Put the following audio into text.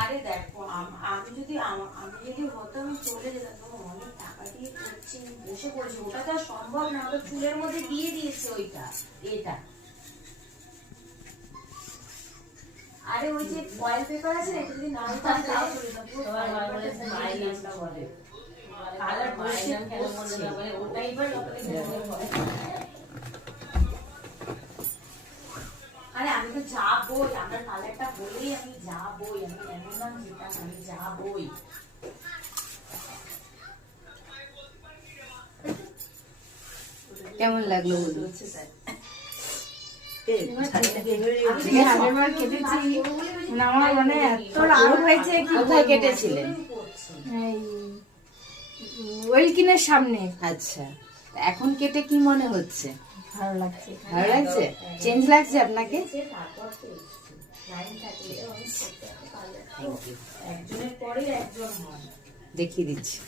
আরে দেখো, আমি যদি হতো আমি চলে যেতাম, অনেক টাকা দিয়ে করছি, বসে পড়েছি, ওটা তো সম্ভব না, ওটা চুলের মধ্যে দিয়ে দিয়েছে ওইটা এটা। আরে ওই যে ফয়েল পেপার আছে না, এটা যদি না হতো তাও চলে যেত, পুরো ফয়েল পেপারটা মাইনাসটা বলে কালার মাইনাস কেন মনে না বলে ওটাই বা লোকে বলে। আরে আমি তো যাবই, আমার কালারটা বলেই আমি যাবই, আমি এমন নাম যেতাম, আমি যাবই। কেমন লাগলো বলুন? আমার মানে এত রাগ হয়েছে। কোথায় কেটেছিলেন? ওয়েলকিনের সামনে। আচ্ছা, এখন কেটে কি মনে হচ্ছে? ভালো লাগছে। ভালো লাগছে? চেঞ্জ লাগছে আপনাকে? একজনের পরে একজন হয়। দেখিয়ে দিচ্ছি।